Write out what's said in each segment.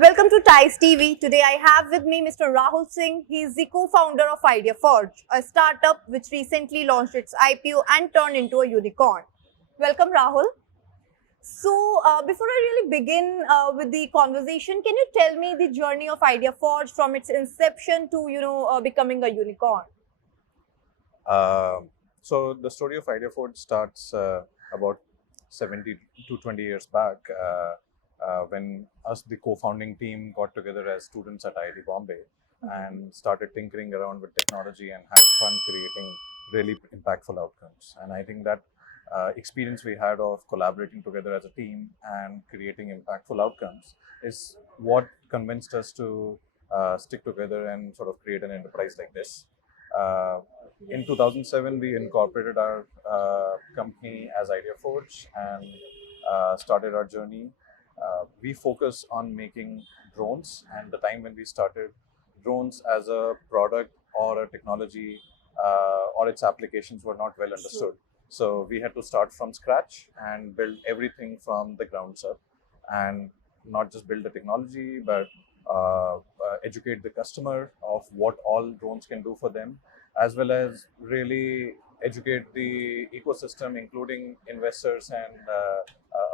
Welcome to TICE TV. Today I have with me Mr. Rahul Singh. He is the co-founder of IdeaForge, a startup which recently launched its IPO and turned into a unicorn. Welcome, Rahul. So, before I really begin with the conversation, can you tell me the journey of IdeaForge from its inception to becoming a unicorn? So the story of IdeaForge starts about 70 to 20 years back when us, the co-founding team, got together as students at IIT Bombay and started tinkering around with technology and had fun creating really impactful outcomes. And I think that experience we had of collaborating together as a team and creating impactful outcomes is what convinced us to stick together and sort of create an enterprise like this. In 2007, we incorporated our company as IdeaForge and started our journey. We focus on making drones, and the time when we started, drones as a product or a technology or its applications were not well understood. So we had to start from scratch and build everything from the ground up, and not just build the technology, but educate the customer of what all drones can do for them, as well as really educate the ecosystem, including investors and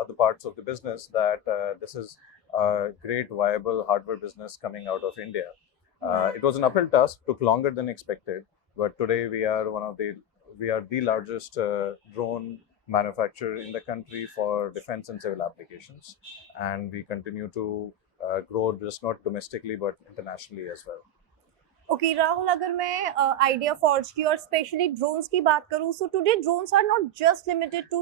other parts of the business, that this is a great viable hardware business coming out of India. It was an uphill task, took longer than expected, but today we are the largest drone manufacturer in the country for defense and civil applications, and we continue to grow just not domestically but internationally as well. Okay, Rahul, अगर मैं IdeaForge की और specially drones की बात करूँ, so today drones are not just limited to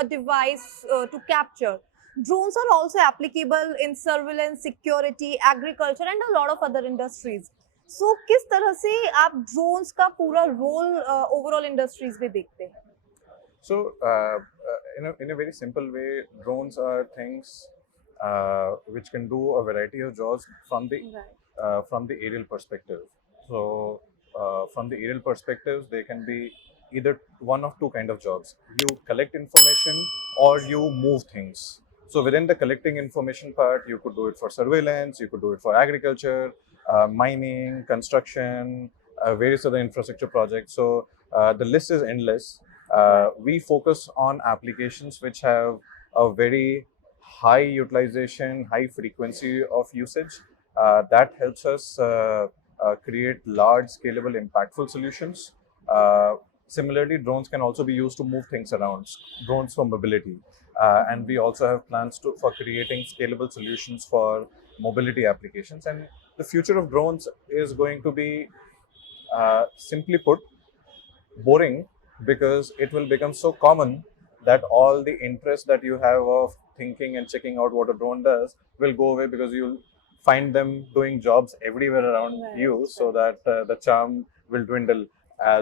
a device to capture. Drones are also applicable in surveillance, security, agriculture and a lot of other industries. So किस तरह से आप drones का पूरा role overall industries में देखते हैं? So in a very simple way, drones are things which can do a variety of jobs from the aerial perspective. So from the aerial perspectives, they can be either one of two kind of jobs. You collect information or you move things. So within the collecting information part, you could do it for surveillance, you could do it for agriculture, mining, construction, various other infrastructure projects. So the list is endless. We focus on applications which have a very high utilization, high frequency of usage. That helps us create large, scalable, impactful solutions. Similarly, drones can also be used to move things around, drones for mobility. And we also have plans for creating scalable solutions for mobility applications. And the future of drones is going to be, simply put, boring, because it will become so common that all the interest that you have of thinking and checking out what a drone does will go away, because you'll find them doing jobs everywhere around you, so that the charm will dwindle.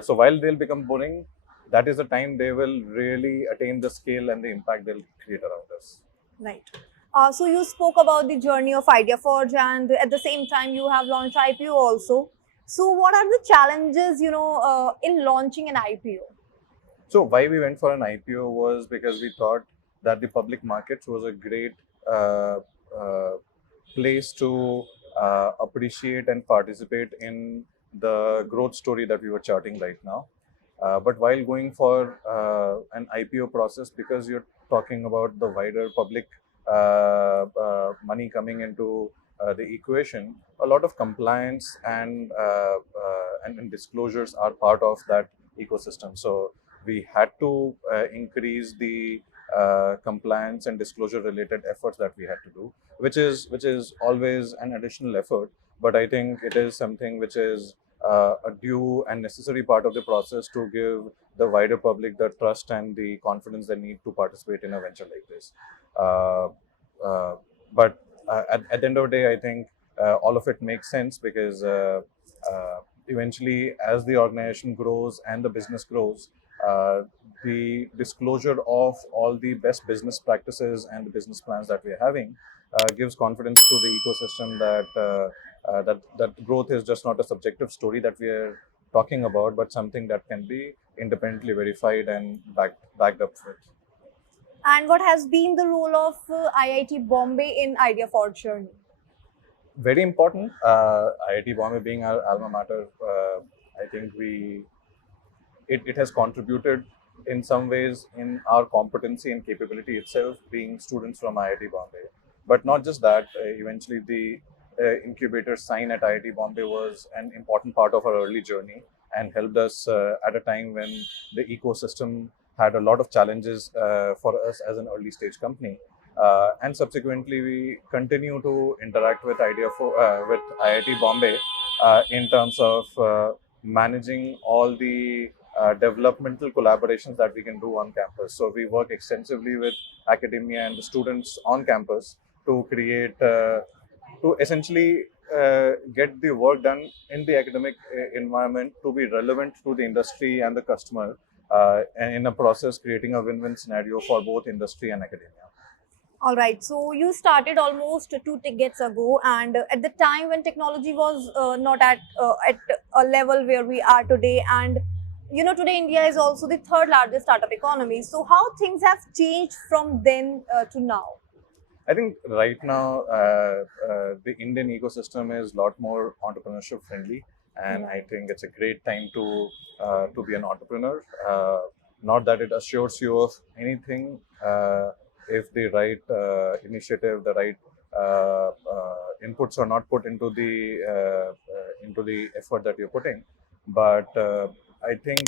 So while they'll become boring, that is the time they will really attain the scale and the impact they'll create around us. Right. So you spoke about the journey of IdeaForge, and at the same time you have launched IPO also. So what are the challenges, in launching an IPO? So why we went for an IPO was because we thought that the public markets was a great place to appreciate and participate in the growth story that we were charting right now. But while going for an IPO process, because you're talking about the wider public money coming into the equation, a lot of compliance and disclosures are part of that ecosystem. So we had to increase the compliance and disclosure related efforts that we had to do, which is always an additional effort. But I think it is something which is a due and necessary part of the process to give the wider public the trust and the confidence they need to participate in a venture like this. But at the end of the day, I think all of it makes sense, because eventually, as the organization grows and the business grows, the disclosure of all the best business practices and the business plans that we are having gives confidence to the ecosystem that growth is just not a subjective story that we are talking about, but something that can be independently verified and backed up with. And what has been the role of IIT Bombay in IdeaForge journey? Very important. IIT Bombay being our alma mater, I think it has contributed in some ways in our competency and capability itself, being students from IIT Bombay. But not just that, eventually the incubator sign at IIT Bombay was an important part of our early journey and helped us at a time when the ecosystem had a lot of challenges for us as an early stage company. And subsequently, we continue to interact with with IIT Bombay in terms of managing all the developmental collaborations that we can do on campus. So we work extensively with academia and the students on campus to create, to essentially get the work done in the academic environment to be relevant to the industry and the customer, and in a process creating a win-win scenario for both industry and academia. All right. So you started almost 2 decades ago, and at the time when technology was not at a level where we are today, and today India is also the third largest startup economy. So how things have changed from then to now? I think right now the Indian ecosystem is a lot more entrepreneurship friendly, and I think it's a great time to be an entrepreneur. Not that it assures you of anything. If the right initiative, the right inputs are not put into the effort that you're putting, but I think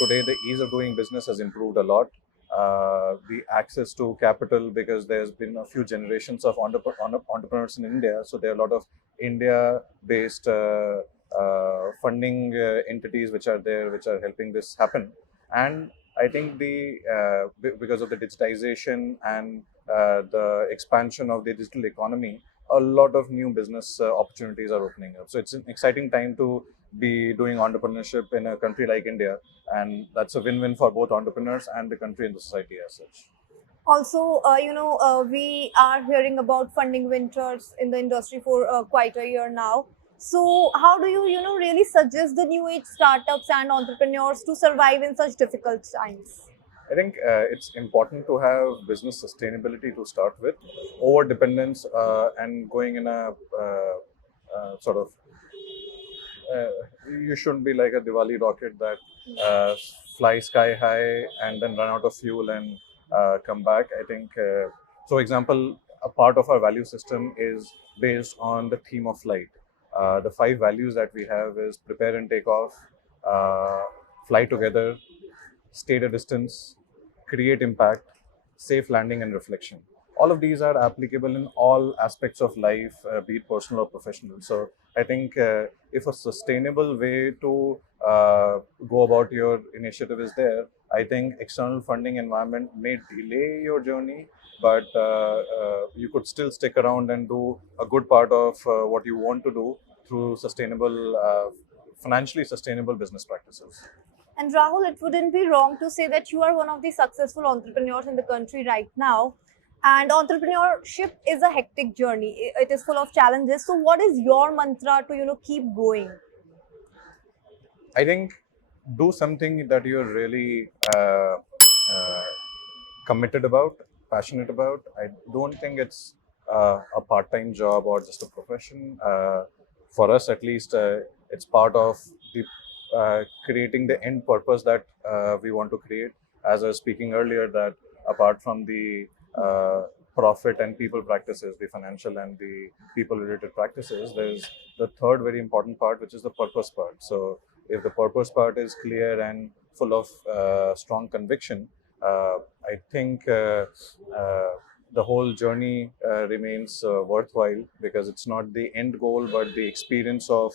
today the ease of doing business has improved a lot. The access to capital, because there's been a few generations of entrepreneurs in India, so there are a lot of India-based funding entities which are there, which are helping this happen. And I think because of the digitization and the expansion of the digital economy, a lot of new business opportunities are opening up. So it's an exciting time to be doing entrepreneurship in a country like India, and that's a win-win for both entrepreneurs and the country and the society as such. Also, we are hearing about funding winters in the industry for quite a year now. So, how do you really suggest the new age startups and entrepreneurs to survive in such difficult times? I think it's important to have business sustainability to start with. Over dependence and going in a sort of you shouldn't be like a Diwali rocket that fly sky high and then run out of fuel and come back. I think, so example, a part of our value system is based on the theme of flight. The 5 values that we have is prepare and take off, fly together, stay at a distance, create impact, safe landing, and reflection. All of these are applicable in all aspects of life, be it personal or professional. So I think if a sustainable way to go about your initiative is there, I think external funding environment may delay your journey, but you could still stick around and do a good part of what you want to do through financially sustainable business practices. And Rahul, it wouldn't be wrong to say that you are one of the successful entrepreneurs in the country right now. And entrepreneurship is a hectic journey. It is full of challenges. So, what is your mantra to keep going? I think do something that you're really committed about, passionate about. I don't think it's a part-time job or just a profession. For us, at least, it's part of the creating the end purpose that we want to create. As I was speaking earlier, that apart from the profit and people practices, the financial and the people-related practices, there's the third very important part, which is the purpose part. So if the purpose part is clear and full of strong conviction, I think the whole journey remains worthwhile, because it's not the end goal, but the experience of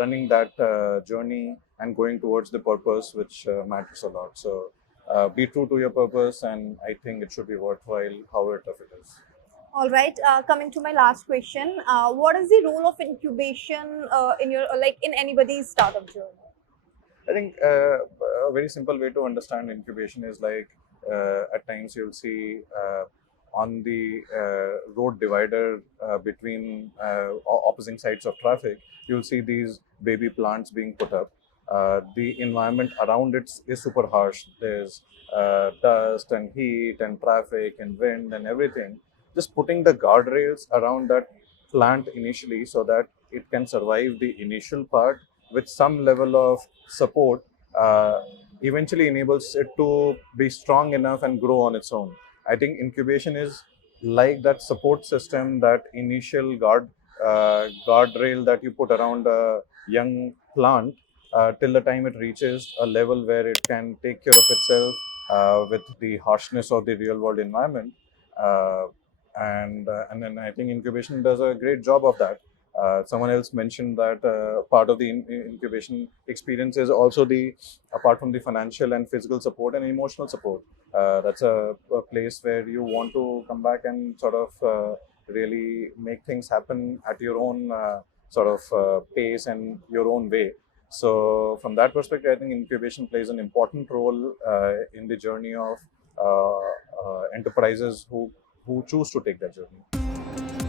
running that journey and going towards the purpose, which matters a lot. So be true to your purpose, and I think it should be worthwhile, however tough it is. All right. Coming to my last question, what is the role of incubation in your in anybody's startup journey? I think a very simple way to understand incubation is like at times you'll see on the road divider between opposing sides of traffic, you'll see these baby plants being put up. The environment around it is super harsh. There's dust and heat and traffic and wind and everything. Just putting the guardrails around that plant initially so that it can survive the initial part with some level of support, eventually enables it to be strong enough and grow on its own. I think incubation is like that support system, that initial guardrail that you put around a young plant till the time it reaches a level where it can take care of itself with the harshness of the real world environment. And then I think incubation does a great job of that. Someone else mentioned that part of the incubation experience is also the, apart from the financial and physical support and emotional support. That's a place where you want to come back and sort of really make things happen at your own pace and your own way. So from that perspective, I think incubation plays an important role in the journey of enterprises who choose to take that journey.